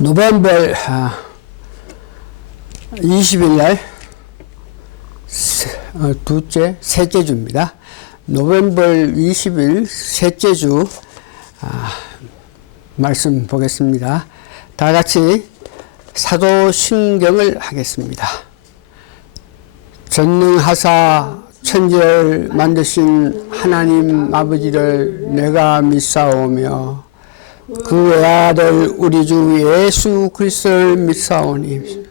노벰버 20일 날 셋째 주입니다. 노벰버 20일 셋째 주 말씀 보겠습니다. 다 같이 사도신경을 하겠습니다. 전능하사 천지를 만드신 하나님 아버지를 내가 믿사오며 그 외아들 우리 주 예수 그리스도를 믿사오니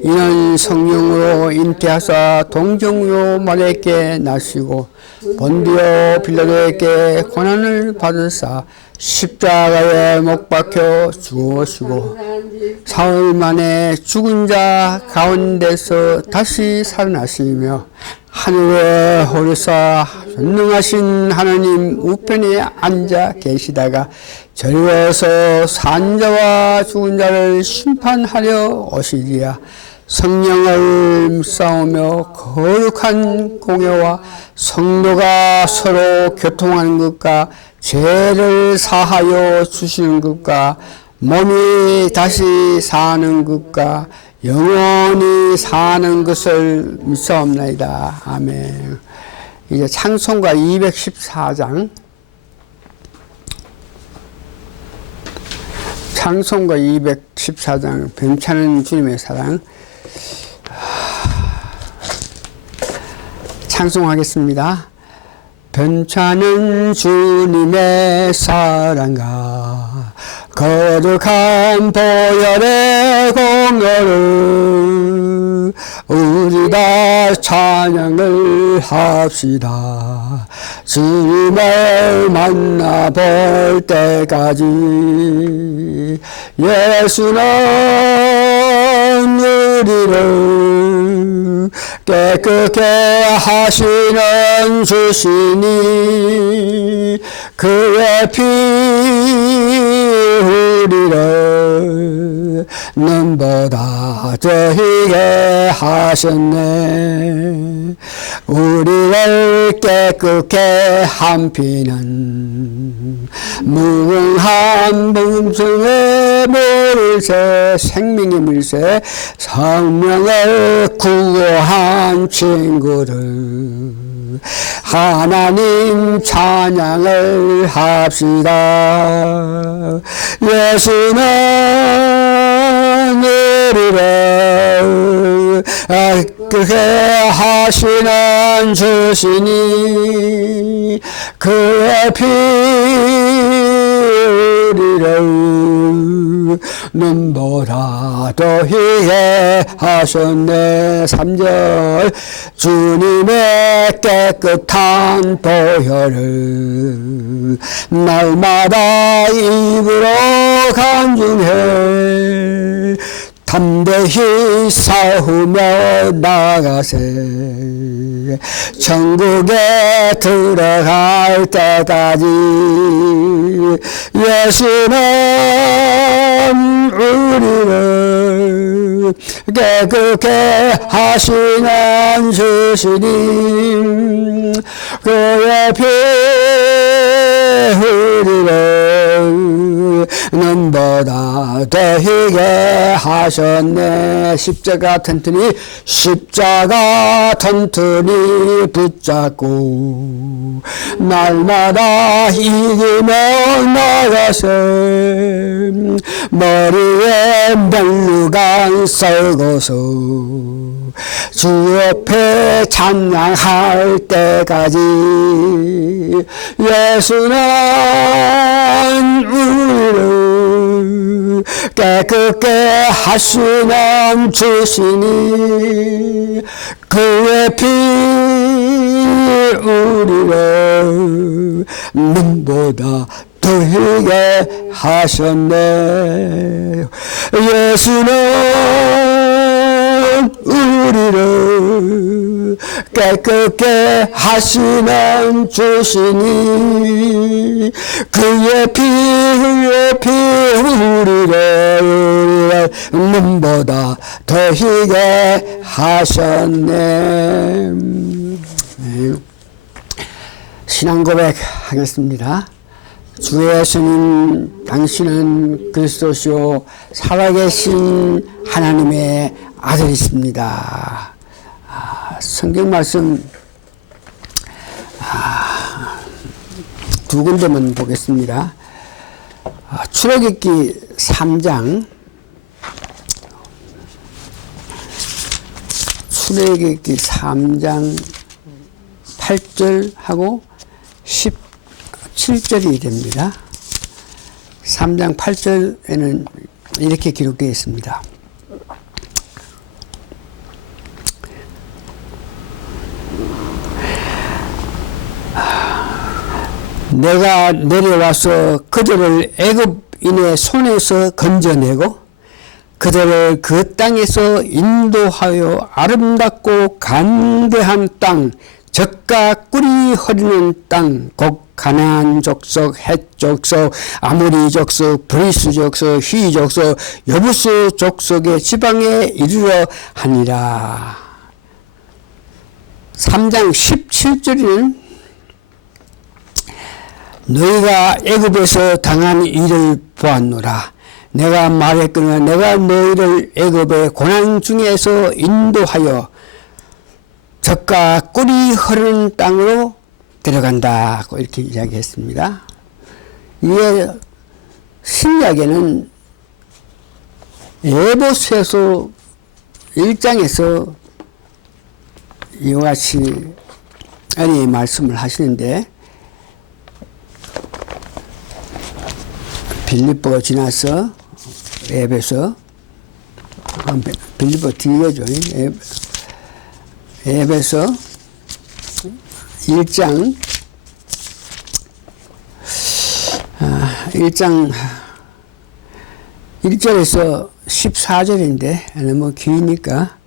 이는 성령으로 잉태하사 동정요 마리아에게 나시고 본디오 빌라도에게 고난을 받으사 십자가에 못 박혀 죽으시고 사흘 만에 죽은 자 가운데서 다시 살아나시며 하늘에 오르사 전능하신 하나님 우편에 앉아 계시다가 저리로서 산 자와 죽은 자를 심판하려 오시리라. 성령을 믿사오며 거룩한 공예와 성도가 서로 교통하는 것과 죄를 사하여 주시는 것과 몸이 다시 사는 것과 영원히 사는 것을 믿사옵나이다. 아멘. 이제 찬송가 214장 찬송가 214장 변찮은 주님의 사랑 찬송하겠습니다. 변찮은 주님의 사랑과 거룩한 보혈의 공로를 우리 다 찬양을 합시다. 주님을 만나볼 때까지 예수는 우리를 깨끗게 하시는 주시니 그의 피 우리를 눈보다 더히게 하셨네. 우리를 깨끗게 한 피는 무궁한 분수의 물새 생명의 물새 성령을 구원한 친구들 하나님 찬양을 합시다. 예수는 우리를 깨끗게 하시는 주시니 그의 피 우리를 눈보다 더히게 하셨네. 3절 주님의 깨끗한 보혈을 날마다 입으로 간증해 담대히 싸우며 나가세. 천국에 들어갈 때까지 예수는 우리를 깨끗게 하시는 주시니 그의 피 우리를 눈보다 더히게 하셨네. 십자가 튼튼히 붙잡고 날마다 이기며 나가세. 머리에 멜루간 썰고서 주 옆에 찬양할 때까지 예수는 우리를 깨끗게 하시는 주시니 그의 피 우리를 눈보다 더히게 하셨네. 예수는 우리를 깨끗게 하시는 주시니 그의 피 우리를 눈보다 더히게 하셨네. 신앙 고백 하겠습니다. 주 예수님, 당신은 그리스도시요 살아계신 하나님의 아들이십니다. 성경 말씀 두 군데만 보겠습니다. 출애굽기 3장, 출애굽기 3장 8절하고 17절이 됩니다. 3장 8절에는 이렇게 기록되어 있습니다. 내가 내려와서 그들을 애굽인의 손에서 건져내고 그들을 그 땅에서 인도하여 아름답고 간대한 땅, 젖과 꿀이 흐르는 땅, 곧 가나안 족속, 헷 족속, 아모리 족속, 브리스 족속, 히 족속, 여부스 족속의 지방에 이르러 하니라. 3장 17절에는 너희가 애굽에서 당한 일을 보았노라. 내가 말했거늘 내가 너희를 애굽의 고난 중에서 인도하여 젖과 꿀이 흐르는 땅으로 데려간다. 이렇게 이야기했습니다. 이게 신약에는 에베소서 1장에서 이와 같이 아니 말씀을 하시는데 빌립보 지나서 에베소, 빌립보 뒤에죠. 에베소 1장 1절에서 14절인데 너무 기니까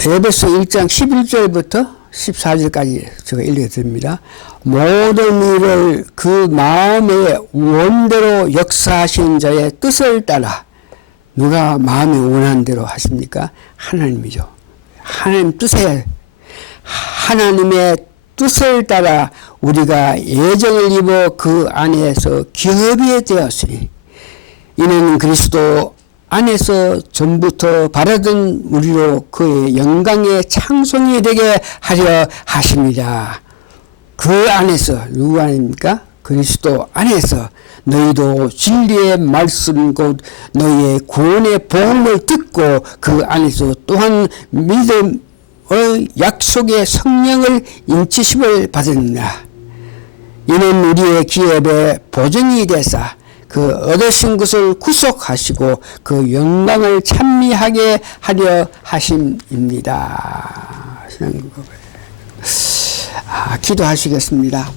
에베소 1장 11절부터 14절까지 제가 읽어드립니다. 모든 일을 그 마음의 원대로 역사하신 자의 뜻을 따라 누가 마음이 원하는 대로 하십니까? 하나님이죠. 하나님 뜻에 하나님의 뜻을 따라 우리가 예정을 입어 그 안에서 기업이 되었으니 이는 그리스도 안에서 전부터 바라던 우리로 그의 영광의 창송이 되게 하려 하십니다. 그 안에서 누구 안입니까? 그리스도 안에서 너희도 진리의 말씀 곧 너희의 구원의 복음을 듣고 그 안에서 또한 믿음의 약속의 성령을 인치심을 받았느니라. 이는 우리의 기업의 보증이 되사 그 얻으신 것을 구속하시고 그 영광을 찬미하게 하려 하심입니다. 기도하시겠습니다.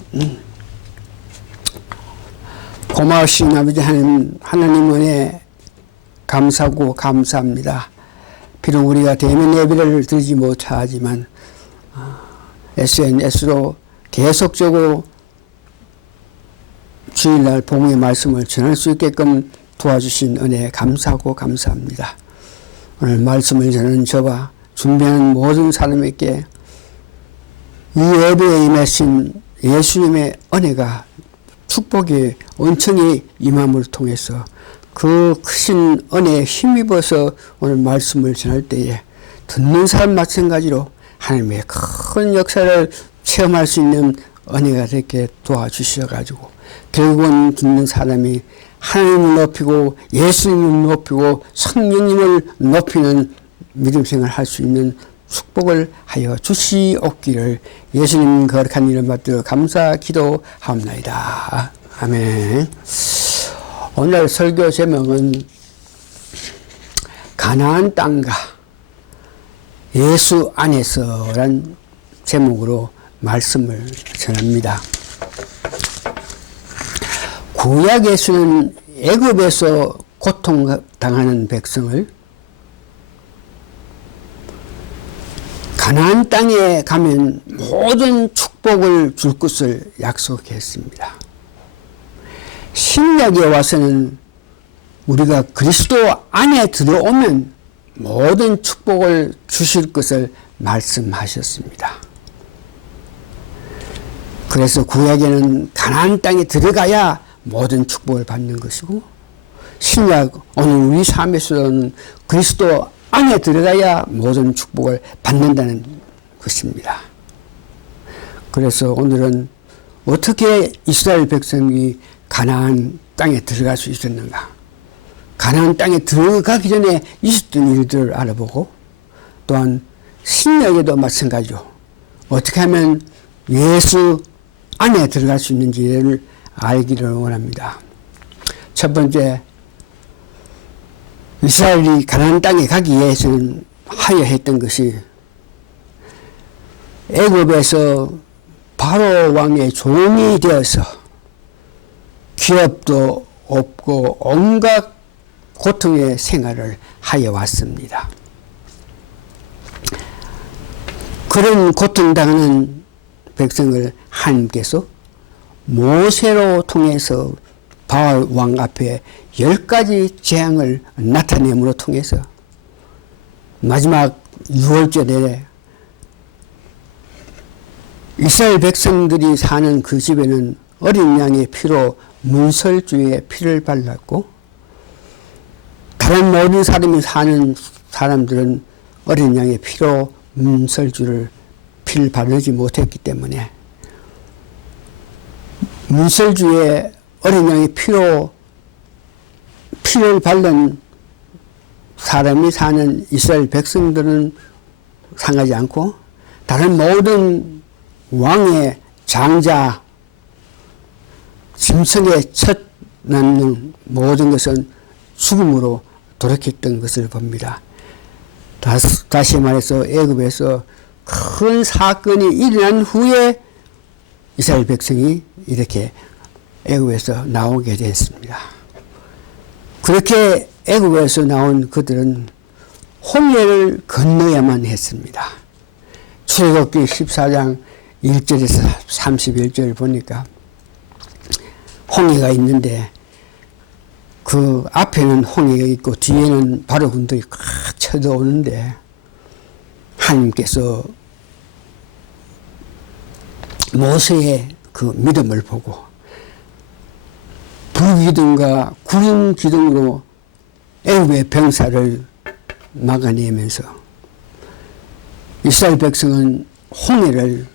고마우신 아버지 하나님 은혜 감사하고 감사합니다. 비록 우리가 대면 예배를 드리지 못하지만 SNS로 계속적으로 주일날 복음의 말씀을 전할 수 있게끔 도와주신 은혜에 감사하고 감사합니다. 오늘 말씀을 전하는 저와 준비하는 모든 사람에게 이 예배에 임하신 예수님의 은혜가 축복의 은총이 임함을 통해서 그 크신 은혜에 힘입어서 오늘 말씀을 전할 때에 듣는 사람 마찬가지로 하나님의 큰 역사를 체험할 수 있는 은혜가 되게 도와주셔가지고 결국은 듣는 사람이 하나님을 높이고 예수님을 높이고 성령님을 높이는 믿음 생활을 할 수 있는 축복을 하여 주시옵기를 예수님 거룩한 이름 받들어 감사 기도하옵나이다. 아멘. 오늘 설교 제목은 가나안 땅과 예수 안에서란 제목으로 말씀을 전합니다. 구약에서는 애굽에서 고통당하는 백성을 가나안 땅에 가면 모든 축복을 줄 것을 약속했습니다. 신약에 와서는 우리가 그리스도 안에 들어오면 모든 축복을 주실 것을 말씀하셨습니다. 그래서 구약에는 가나안 땅에 들어가야 모든 축복을 받는 것이고, 신약 오늘 우리 삶에서는 그리스도 안에 들어가야 모든 축복을 받는다는 것입니다. 그래서 오늘은 어떻게 이스라엘 백성이 가나안 땅에 들어갈 수 있었는가, 가나안 땅에 들어가기 전에 있었던 일들을 알아보고, 또한 신약에도 마찬가지로 어떻게 하면 예수 안에 들어갈 수 있는지를 알기를 원합니다. 첫 번째, 이스라엘이 가나안 땅에 가기 위해서는 하여 했던 것이 애굽에서 바로 왕의 종이 되어서 기업도 없고 온갖 고통의 생활을 하여 왔습니다. 그런 고통당하는 백성을 하나님께서 모세로 통해서 바알 왕 앞에 10가지 재앙을 나타냄으로 통해서 마지막 6월절에 이스라엘 백성들이 사는 그 집에는 어린 양의 피로 문설주에 피를 발랐고, 다른 모든 사람이 사는 사람들은 어린 양의 피로 문설주를 피를 바르지 못했기 때문에 문설주에 어린 양의 피로 피를 바른 사람이 사는 이스라엘 백성들은 상하지 않고, 다른 모든 왕의 장자, 짐승의 첫 낳는 모든 것은 죽음으로 돌이켰던 것을 봅니다. 다시 말해서 애굽에서 큰 사건이 일어난 후에 이스라엘 백성이 이렇게 애굽에서 나오게 됐습니다. 그렇게 애굽에서 나온 그들은 홍해를 건너야만 했습니다. 출애굽기 14장 1절에서 31절 보니까 홍해가 있는데 그 앞에는 홍해가 있고 뒤에는 바로 군들이 꽉 쳐들어오는데, 하나님께서 모세의 그 믿음을 보고 불기둥과 구름 기둥으로 애굽의 병사를 막아내면서 이스라엘 백성은 홍해를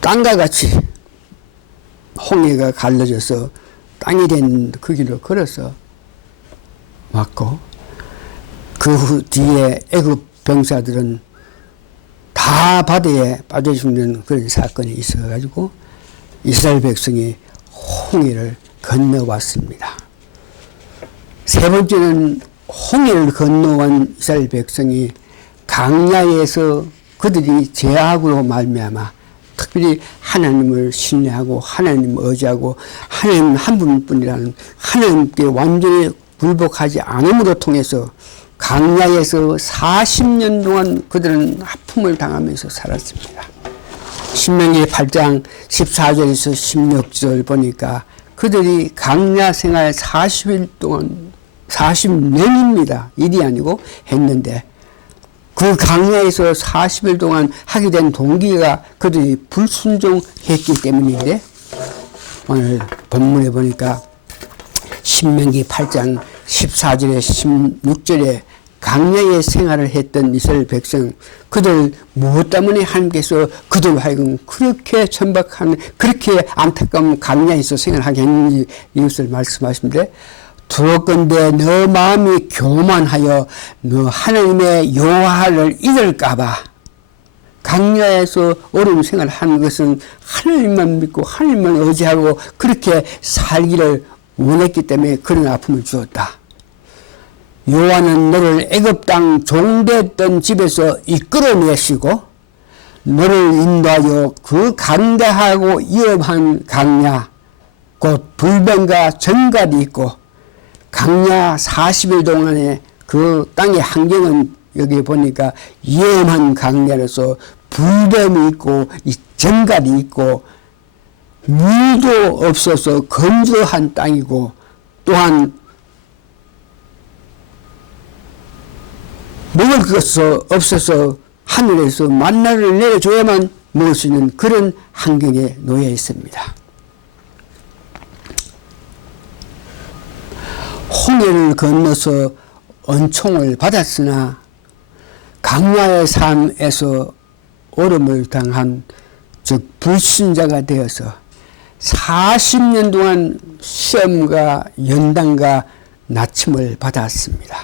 땅과 같이 홍해가 갈라져서 땅이 된 그 길을 걸어서 왔고, 그 뒤에 애굽 병사들은 다 바다에 빠져 죽는 그런 사건이 있어가지고 이스라엘 백성이 홍해를 건너왔습니다. 세 번째는 홍해를 건너온 이스라엘 백성이 강야에서 그들이 죄악으로 말미암아 특별히 하나님을 신뢰하고 하나님을 의지하고 하나님 한 분뿐이라는 하나님께 완전히 굴복하지 않음으로 통해서 강야에서 40년 동안 그들은 아픔을 당하면서 살았습니다. 신명기 8장 14절에서 16절 보니까 그들이 강야 생활 40일 동안 40년입니다. 일이 아니고 했는데, 그 강야에서 40일 동안 하게 된 동기가 그들이 불순종했기 때문인데, 오늘 본문에 보니까 신명기 8장 14절에 16절에 강야의 생활을 했던 이스라엘 백성, 그들 무엇 때문에 하나님께서 그들 하여금 그렇게 천박한, 그렇게 안타까운 강야에서 생활하게 했는지 이것을 말씀하시는데, 두렵건대 너 마음이 교만하여 너 하나님의 여호와를 잊을까봐 강야에서 어려운 생활을 하는 것은 하나님만 믿고 하나님만 의지하고 그렇게 살기를 원했기 때문에 그런 아픔을 주었다. 여호와는 너를 애굽 땅 종되었던 집에서 이끌어내시고 너를 인도하여 그 강대하고 위험한 강야 곧 불변과 정갈이 있고, 강야 40일 동안에 그 땅의 환경은 여기 보니까 위험한 강야로서 불뱀이 있고 이 정갈이 있고 물도 없어서 건조한 땅이고, 또한 먹을 것이 없어서 하늘에서 만나를 내려줘야만 먹을 수 있는 그런 환경에 놓여 있습니다. 홍해를 건너서 은총을 받았으나 강야의 삶에서 어려움을 당한 즉 불신자가 되어서 40년 동안 시험과 연단과 나침을 받았습니다.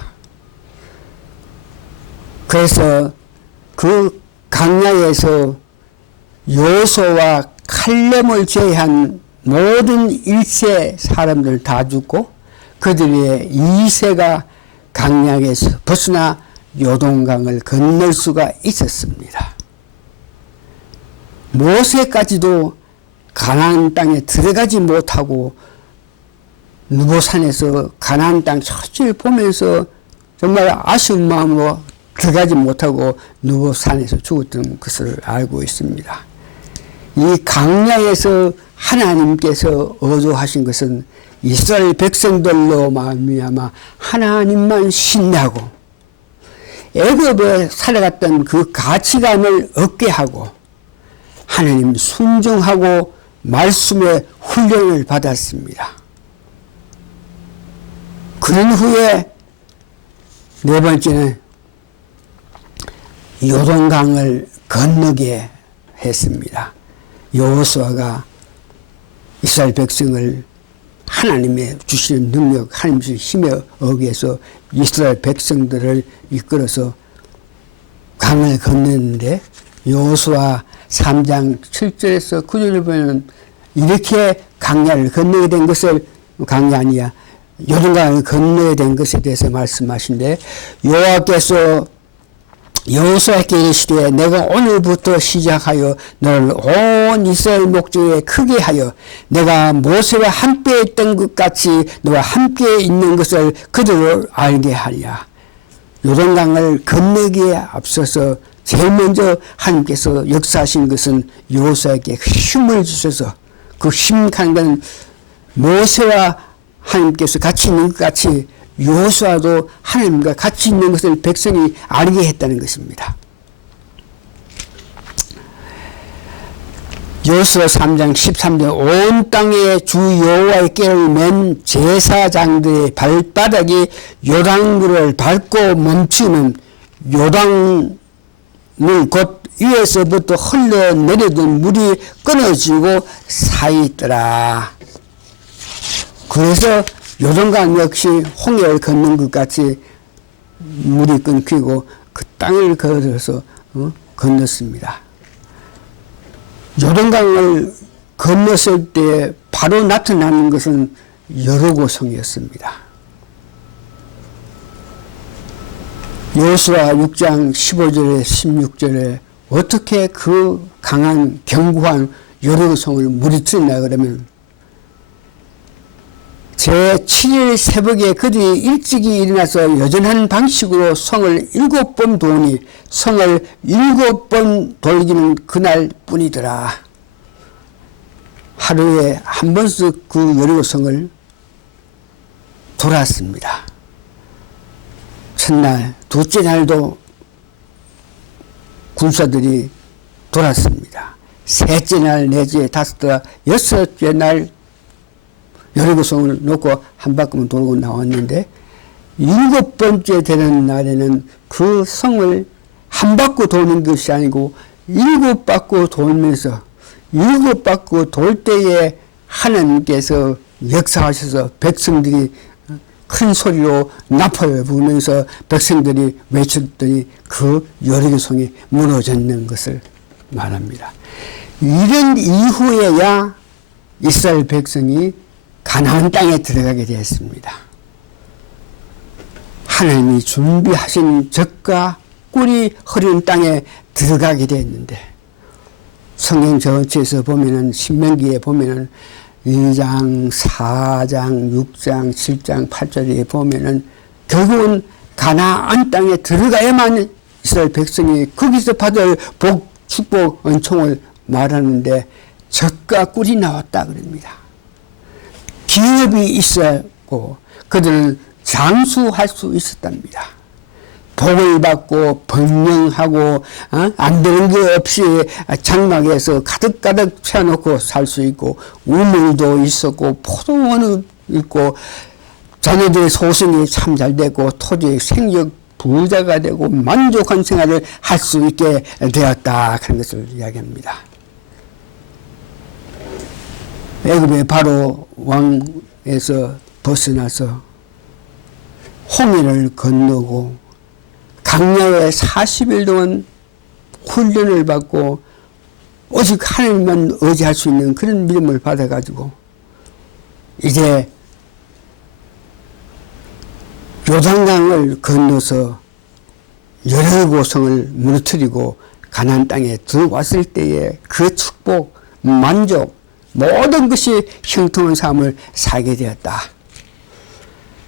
그래서 그 강야에서 요소와 칼렘을 제외한 모든 일세 사람들 다 죽고 그들의 2세가 강야에서 벗어나 요동강을 건널 수가 있었습니다. 모세까지도 가나안 땅에 들어가지 못하고 누보산에서 가나안 땅 저질 보면서 정말 아쉬운 마음으로 들어가지 못하고 누보산에서 죽었던 것을 알고 있습니다. 이 강야에서 하나님께서 어조하신 것은 이스라엘 백성들로 말미암아 하나님만 신뢰하고 애굽에 살아갔던 그 가치관을 얻게 하고 하나님 순종하고 말씀의 훈련을 받았습니다. 그런 후에 네 번째는 요동강을 건너게 했습니다. 여호수아가 이스라엘 백성을 하나님의 주시는 능력, 하나님의 힘에 의해서 이스라엘 백성들을 이끌어서 강을 건넜는데 여호수아 3장 7절에서 9절을 보면 이렇게 강야를 건너게 된 것을 강야 아니야 요동강을 건너게 된 것에 대해서 말씀하신데 여호와께서 여호수아에게 이르시되 내가 오늘부터 시작하여 너를 온 이스라엘 목적에 크게 하여 내가 모세와 함께 있던 것 같이 너와 함께 있는 것을 그들을 알게 하리라. 요동강을 건너기에 앞서서 제일 먼저 하나님께서 역사하신 것은 여호수아에게 힘을 주셔서 그 힘 강단 모세와 하나님께서 같이 있는 것 같이 여호수아도 하나님과 같이 있는 것을 백성이 알게 했다는 것입니다. 여호수아 3장 13절 온 땅에 주 여호와의 궤를 맨 제사장들의 발바닥이 요단물을 밟고 멈추면 요단물 곧 위에서부터 흘러내리던 물이 끊어지고 사있더라. 그래서 요동강 역시 홍해를 걷는 것 같이 물이 끊기고 그 땅을 걸어서 건넜습니다. 요동강을 건넜을 때 바로 나타나는 것은 여리고성이었습니다. 여호수아 6장 15절에 16절에 어떻게 그 강한 견고한 여리고성을 무너뜨리냐 그러면 제7일 새벽에 그들이 일찍이 일어나서 여전한 방식으로 성을 7번 도니 성을 7번 돌기는 그날 뿐이더라. 하루에 한 번씩 그 여리고성을 돌았습니다. 첫날, 둘째 날도 군사들이 돌았습니다. 셋째 날, 넷째, 다섯째, 여섯째 날 여리고성을 놓고 한 바퀴만 돌고 나왔는데 7번째 되는 날에는 그 성을 한 바퀴 도는 것이 아니고 7바퀴 돌면서 7바퀴 돌 때에 하나님께서 역사하셔서 백성들이 큰 소리로 나팔을 부으면서 백성들이 외쳤더니 그 여리고성이 무너졌는 것을 말합니다. 이런 이후에야 이스라엘 백성이 가나안 땅에 들어가게 되었습니다. 하나님이 준비하신 젖과 꿀이 흐르는 땅에 들어가게 되었는데 성경 전체에서 보면은 신명기에 보면은 2장, 4장, 6장, 7장, 8절에 보면은 결국은 가나안 땅에 들어가야만 이스라엘 백성이 거기서 받을 복, 축복, 은총을 말하는데 젖과 꿀이 나왔다 그럽니다. 기업이 있었고 그들은 장수할 수 있었답니다. 복을 받고 번영하고 안 되는 게 없이 장막에서 가득가득 채워놓고 살 수 있고 우물도 있었고 포도원은 있고 자녀들의 소승이 참 잘 되고 토지의 생력 부자가 되고 만족한 생활을 할 수 있게 되었다 하는 것을 이야기합니다. 애굽의 바로 왕에서 벗어나서 홍해를 건너고 강야에 40일 동안 훈련을 받고 오직 하나님만 의지할 수 있는 그런 믿음을 받아가지고 이제 요단강을 건너서 여러 고성을 무너뜨리고 가나안 땅에 들어왔을 때에 그 축복, 만족, 모든 것이 형통한 삶을 살게 되었다.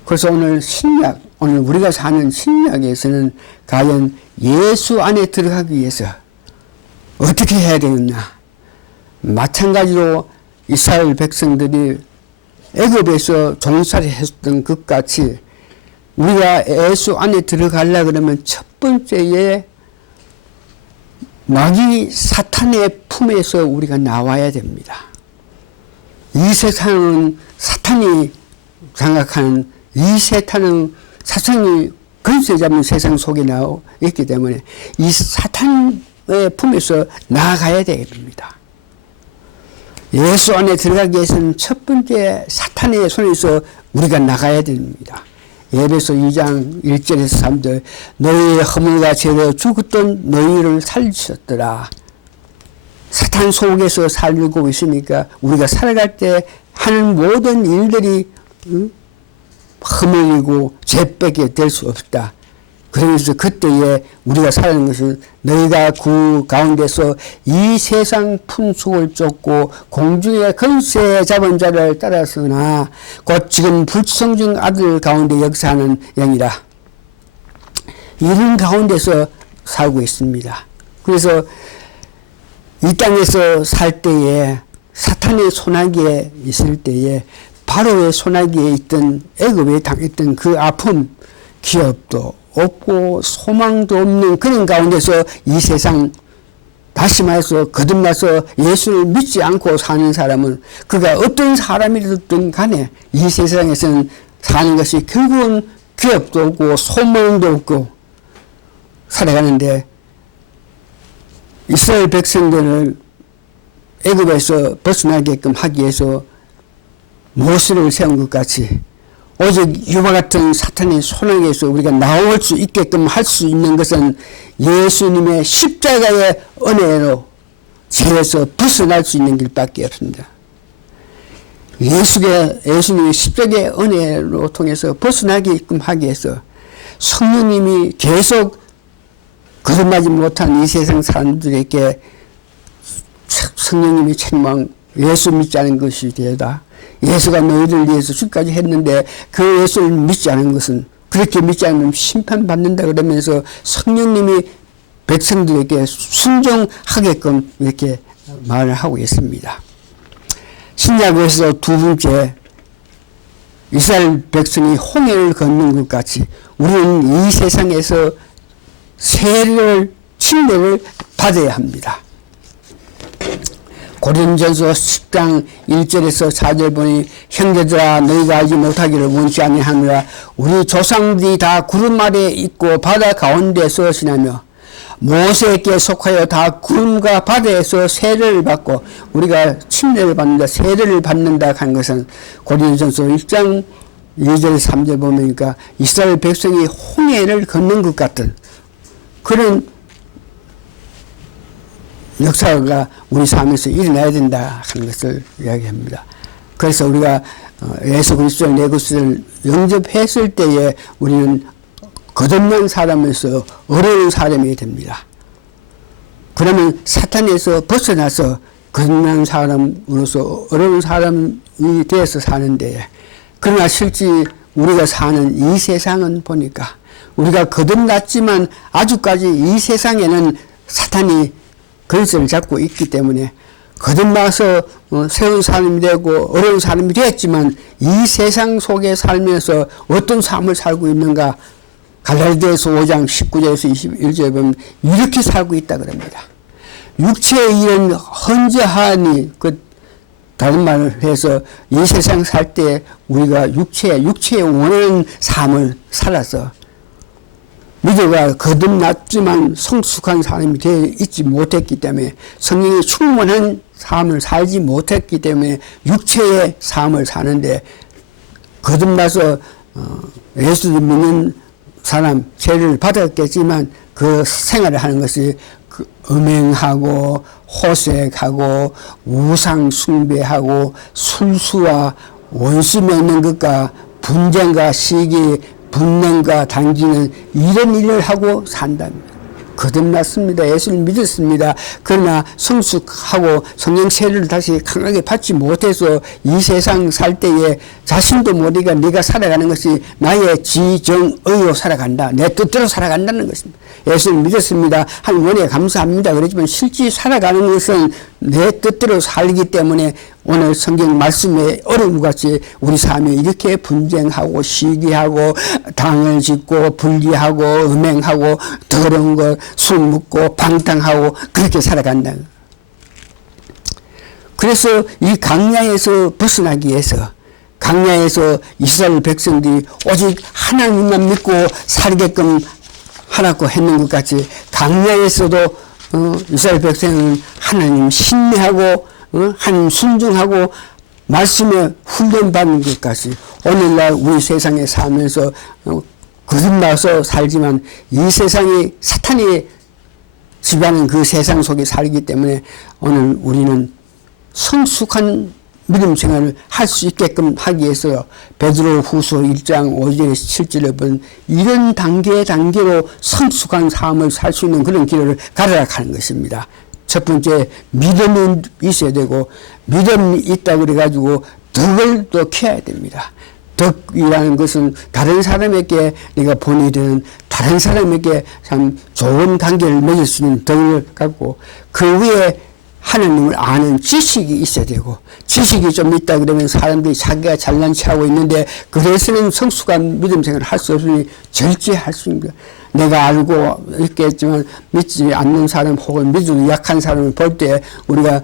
그래서 오늘 신약, 오늘 우리가 사는 신약에서는 과연 예수 안에 들어가기 위해서 어떻게 해야 되느냐. 마찬가지로 이스라엘 백성들이 애굽에서 종살이 했던 것 같이 우리가 예수 안에 들어가려고 그러면 첫 번째에 마귀 사탄의 품에서 우리가 나와야 됩니다. 이 세상은 사탄이 장악하는 이 세상은 사탄이 근세 잡는 세상 속에 나와 있기 때문에 이 사탄의 품에서 나아가야 됩니다. 예수 안에 들어가기 위해서는 첫 번째 사탄의 손에서 우리가 나가야 됩니다. 에베소 2장 1절에서 3절 너희의 허물과 죄로 죽었던 너희를 살리셨더라. 사탄 속에서 살고 있으니까 우리가 살아갈 때 하는 모든 일들이 허물이고 죄밖에 될 수 없다. 그러면서 그때에 우리가 살아가는 것은 너희가 그 가운데서 이 세상 풍속을 쫓고 공중의 권세 잡은 자를 따라서나 곧 지금 불성중 아들 가운데 역사하는 영이라. 이런 가운데서 살고 있습니다. 그래서 이 땅에서 살 때에 사탄의 손아귀에 있을 때에 바로의 손아귀에 있던 애굽에 당했던 그 아픔, 기업도 없고 소망도 없는 그런 가운데서 이 세상 다시 말해서 거듭나서 예수를 믿지 않고 사는 사람은 그가 어떤 사람이든 간에 이 세상에서는 사는 것이 결국은 기업도 없고 소망도 없고 살아가는데 이스라엘 백성들을 애굽에서 벗어나게끔 하기 위해서 모세를 세운 것 같이 오직 이와 같은 사탄의 손에서 우리가 나올 수 있게끔 할 수 있는 것은 예수님의 십자가의 은혜로 죄에서 벗어날 수 있는 길밖에 없습니다. 예수님의 십자가의 은혜로 통해서 벗어나게끔 하기 위해서 성령님이 계속 거듭나지 못한 이 세상 사람들에게 성령님이 책망, 예수 믿지 않은 것이 되다. 예수가 너희를 위해서 죽기까지 했는데 그 예수를 믿지 않은 것은 그렇게 믿지 않으면 심판받는다 그러면서 성령님이 백성들에게 순종하게끔 이렇게 말을 하고 있습니다. 신약에서 두 번째 이스라엘 백성이 홍해를 걷는 것 같이 우리는 이 세상에서 세례를 침례를 받아야 합니다. 고린전서 10장 1절에서 4절 보니 형제들아 너희가 알지 못하기를 원치 아니하노라. 우리 조상들이 다 구름 아래에 있고 바다 가운데서 지나며 모세에게 속하여 다 구름과 바다에서 세례를 받고 우리가 침례를 받는다 세례를 받는다 한 것은 고린전서 1장 2절 3절 보니까 이스라엘 백성이 홍해를 걷는 것 같은 그런 역사가 우리 삶에서 일어나야 된다 하는 것을 이야기합니다. 그래서 우리가 예수 그리스도의 내 것을 영접했을 때에 우리는 거듭난 사람에서 어려운 사람이 됩니다. 그러면 사탄에서 벗어나서 거듭난 사람으로서 어려운 사람이 되어서 사는데 그러나 실제 우리가 사는 이 세상은 보니까 우리가 거듭났지만 아직까지 이 세상에는 사탄이 근세를 잡고 있기 때문에 거듭나서 새로운 사람이 되고 어려운 사람이 되었지만 이 세상 속에 살면서 어떤 삶을 살고 있는가 갈라디아서 5장 19절에서 21절에 보면 이렇게 살고 있다 그럽니다. 육체의 일은 헌재하니, 다른 말을 해서 이 세상 살 때 우리가 육체에 원하는 삶을 살아서 믿어가 거듭났지만 성숙한 사람이 되어 있지 못했기 때문에, 성령이 충만한 삶을 살지 못했기 때문에 육체의 삶을 사는데, 거듭나서 예수를 믿는 사람, 죄를 받았겠지만 그 생활을 하는 것이 음행하고 호색하고 우상 숭배하고 술수와 원수 맺는 것과 분쟁과 시기, 분명과 당기는 이런 일을 하고 산답니다. 거듭났습니다. 예수를 믿었습니다. 그러나 성숙하고 성령 세례를 다시 강하게 받지 못해서 이 세상 살 때에 자신도 모르니까 네가 살아가는 것이 나의 지정의로 살아간다, 내 뜻대로 살아간다는 것입니다. 예수를 믿었습니다. 하나님 은혜에 감사합니다. 그렇지만 실제 살아가는 것은 내 뜻대로 살기 때문에 오늘 성경 말씀에 어려움 같이 우리 삶에 이렇게 분쟁하고 시기하고 당을 짓고 분리하고 음행하고 더러운 것 술 먹고 방탕하고 그렇게 살아간다. 그래서 이 강야에서 벗어나기 위해서, 강야에서 이스라엘 백성들이 오직 하나님만 믿고 살게끔 하라고 했는 것 같이 강야에서도 이스라엘 백성은 하나님 신뢰하고 하나님 순종하고 말씀에 훈련받는 것까지 오늘날 우리 세상에 살면서 거듭나서 살지만 이 세상이 사탄이 지배하는 그 세상 속에 살기 때문에 오늘 우리는 성숙한 믿음 생활을 할 수 있게끔 하기 위해서 베드로 후서 1장 5절에서 7절에 보면 이런 단계로 성숙한 삶을 살 수 있는 그런 길을 가르라 하는 것입니다. 첫 번째, 믿음이 있어야 되고, 믿음이 있다고 그래가지고 덕을 또 키워야 됩니다. 덕이라는 것은 다른 사람에게 내가 본이 되는, 다른 사람에게 참 좋은 관계를 맺을 수 있는 덕을 갖고, 그 위에 하나님을 아는 지식이 있어야 되고, 지식이 좀 있다 그러면 사람들이 자기가 잘난 체하고 있는데 그래서는 성숙한 믿음 생활을 할 수 없으니 절제할 수 있는 거예요. 내가 알고 있겠지만 믿지 않는 사람 혹은 믿음이 약한 사람을 볼 때 우리가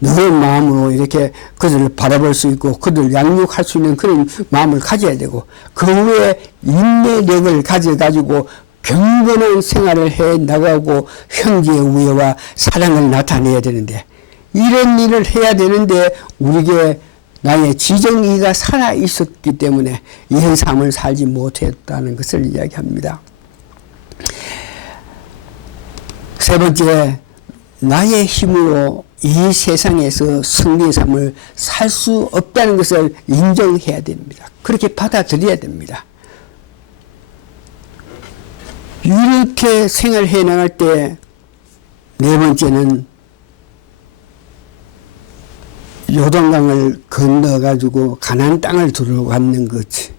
너의 마음으로 이렇게 그들을 바라볼 수 있고 그들을 양육할 수 있는 그런 마음을 가져야 되고, 그 후에 인내력을 가져가지고 경건한 생활을 해 나가고 형제의 우애와 사랑을 나타내야 되는데, 이런 일을 해야 되는데 우리에게 나의 지정의가 살아 있었기 때문에 이런 삶을 살지 못했다는 것을 이야기합니다. 세 번째, 나의 힘으로 이 세상에서 승리의 삶을 살 수 없다는 것을 인정해야 됩니다. 그렇게 받아들여야 됩니다. 이렇게 생활해 나갈 때 네 번째는 요단강을 건너가지고 가나안 땅을 들어가는 거지.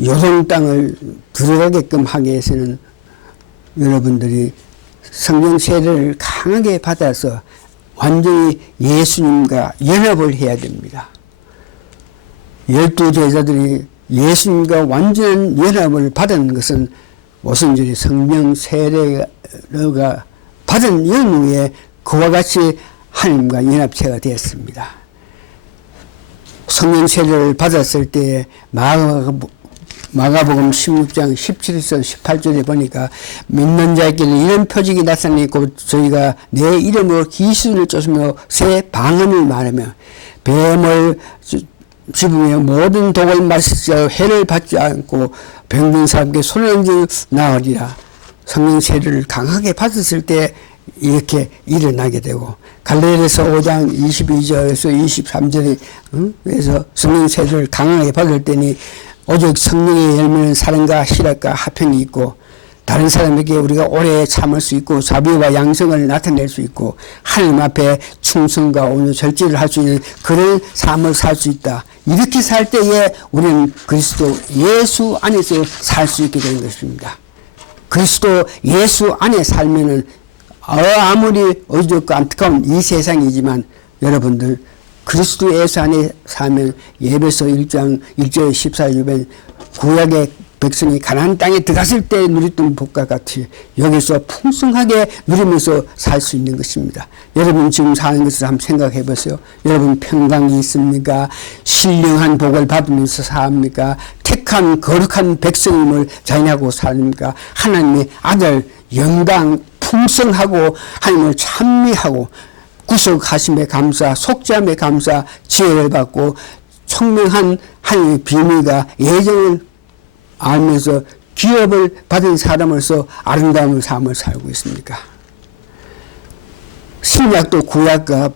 요단 땅을 들어가게끔 하기 위해서는 여러분들이 성령 세례를 강하게 받아서 완전히 예수님과 연합을 해야 됩니다. 12 제자들이 예수님과 완전한 연합을 받은 것은 오순절에 성령 세례가 받은 연후에 그와 같이 하나님과 연합체가 되었습니다. 성령 세례를 받았을 때 마가복음 16장 17에서 18절에 보니까 믿는 자에게는 이런 표적이 나타나고 저희가 내 이름으로 귀신을 쫓으며 새 방언을 말하며 뱀을 집으며 모든 독을 마시자 해를 받지 않고 병든 사람에게 손을 나으리라. 성령 세례를 강하게 받았을 때 이렇게 일어나게 되고, 갈라디아서 5장 22절에서 23절에 그래서 성령 세례를 강하게 받을 때니 오직 성령의 열매는 사랑과 희락과 화평이 있고, 다른 사람에게 우리가 오래 참을 수 있고 자비와 양성을 나타낼 수 있고 하나님 앞에 충성과 온유 절제를 할 수 있는 그런 삶을 살 수 있다. 이렇게 살 때에 우리는 그리스도 예수 안에서 살 수 있게 되는 것입니다. 그리스도 예수 안에 살면은 아무리 어지럽고 안타까운 이 세상이지만 여러분들 그리스도 예수 안에 살면 예배서 1장 1절 14절에 구약의 백성이 가나안 땅에 들어갔을 때 누렸던 복과 같이 여기서 풍성하게 누리면서 살 수 있는 것입니다. 여러분 지금 사는 것을 한번 생각해 보세요. 여러분 평강이 있습니까? 신령한 복을 받으면서 삽니까? 택한 거룩한 백성임을 자인하고 삽니까? 하나님의 아들 영광 풍성하고 하나님을 찬미하고 구속하심에 감사, 속죄함에 감사, 지혜를 받고 총명한 하나님의 비밀과 예정을 알면서 기업을 받은 사람으로서 아름다운 삶을 살고 있습니까? 신약도 구약과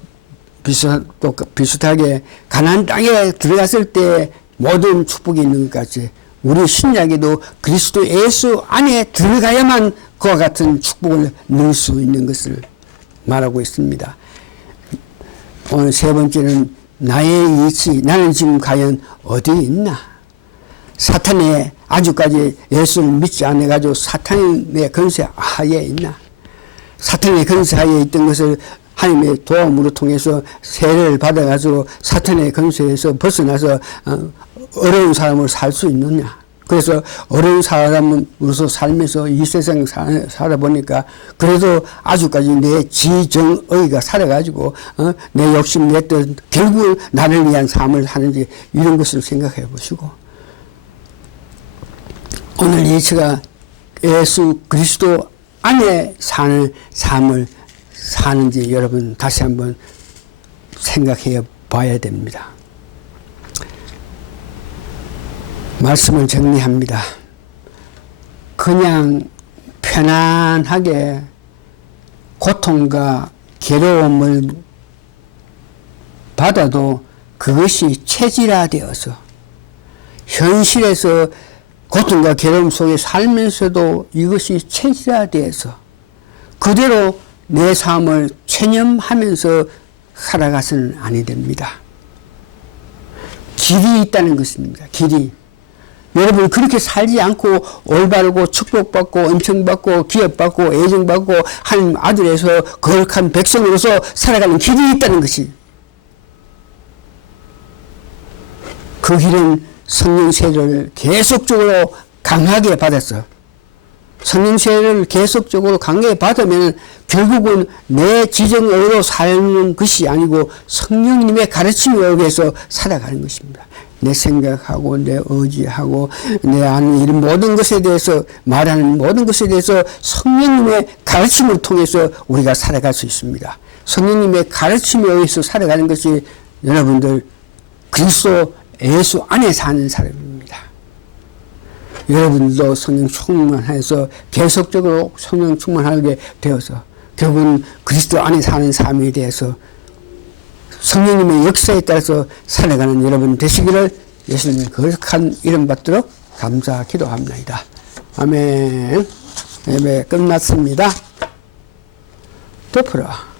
비슷하게 가나안 땅에 들어갔을 때 모든 축복이 있는 것 같이 우리 신약에도 그리스도 예수 안에 들어가야만 그와 같은 축복을 누릴 수 있는 것을 말하고 있습니다. 오늘 세 번째는 나의 위치, 나는 지금 과연 어디에 있나? 사탄의 아직까지 예수를 믿지 않아가지고 사탄의 권세 하에 있나? 사탄의 권세 하에 있던 것을 하나님의 도움으로 통해서 세례를 받아가지고 사탄의 권세에서 벗어나서 어려운 사람으로 살 수 있느냐? 그래서 어려운 사람으로서 살면서 이 세상 살아보니까 그래도 아직까지 내 지정의가 살아가지고 내 욕심 내 뜻 결국 나를 위한 삶을 하는지 이런 것을 생각해 보시고 오늘 예수가 예수 그리스도 안에 사는 삶을 사는지 여러분 다시 한번 생각해 봐야 됩니다. 말씀을 정리합니다. 그냥 편안하게 고통과 괴로움을 받아도 그것이 체질화되어서 현실에서 고통과 괴로움 속에 살면서도 이것이 체질화되어서 그대로 내 삶을 체념하면서 살아가서는 아니 됩니다. 길이 있다는 것입니다. 길이. 여러분 그렇게 살지 않고 올바르고 축복받고 은총받고 기업받고 애정받고 하나님 아들에서 거룩한 백성으로서 살아가는 길이 있다는 것이 그 길은 성령 세례를 계속적으로 강하게 받았어. 성령 세례를 계속적으로 강하게 받으면 결국은 내 지정으로 사는 것이 아니고 성령님의 가르침에 의해서 살아가는 것입니다. 내 생각하고 내 의지하고 내 아는 이런 모든 것에 대해서 말하는 모든 것에 대해서 성령님의 가르침을 통해서 우리가 살아갈 수 있습니다. 성령님의 가르침에 의해서 살아가는 것이 여러분들 그리스도 예수 안에 사는 사람입니다. 여러분도 성령 충만해서 계속적으로 성령 충만하게 되어서 결국은 그리스도 안에 사는 삶에 대해서 성령님의 역사에 따라서 살아가는 여러분 되시기를 예수님 거룩한 이름 받도록 감사 기도합니다. 아멘. 예배 끝났습니다. 덮어라.